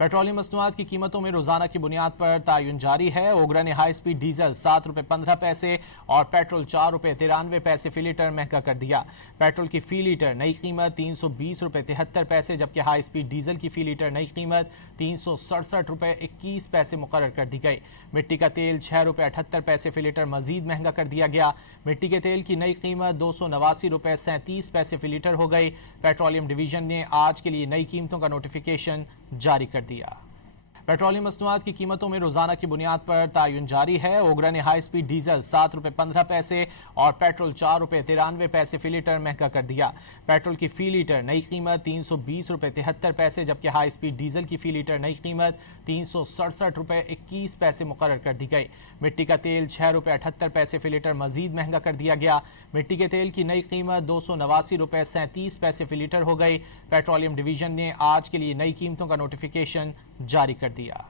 Petroleum मसनूआत की कीमतों में रोजाना की बुनियाद पर तयन जारी है। ओगरा ने हाई स्पीड डीजल 7 रुपये 15 पैसे और पेट्रोल 4 रुपये 93 पैसे फी लीटर महंगा कर दिया। पेट्रोल की फी लीटर नई कीमत 320 रुपये 73 पैसे, जबकि हाई स्पीड डीजल की फी लीटर नई कीमत 367 रुपये 21 पैसे मुकर्रर कर दी गई। मिट्टी का तेल 6 रुपये 78 पैसे फी लीटर मजीद महंगा कर दिया गया। मिट्टी के तेल की नई कीमत 289 रुपये 37 पैसे फी लीटर हो गई। पेट्रोलियम डिवीजन ने आज के लिए नई कीमतों का नोटिफिकेशन जारी कर दिया। पेट्रोलियम मसनूआत की कीमतों में रोजाना की बुनियाद पर तयन जारी है। ओगरा ने हाई स्पीड डीजल 7 रुपये 15 पैसे और पेट्रोल 4 रुपये 93 पैसे फी लीटर महंगा कर दिया। पेट्रोल की फी लीटर नई कीमत 320 रुपये 73 पैसे, जबकि हाई स्पीड डीजल की फी लीटर नई कीमत 367 रुपये 21 पैसे मुकर्रर कर दी गई। मिट्टी का तेल 6 रुपये 78 पैसे फी लीटर मजीद महंगा कर दिया गया। मिट्टी के तेल की नई कीमत 289 रुपये 37 पैसे फी लीटर हो गई। पेट्रोलियम डिवीजन ने आज के लिए नई कीमतों का नोटिफिकेशन जारी कर दिया।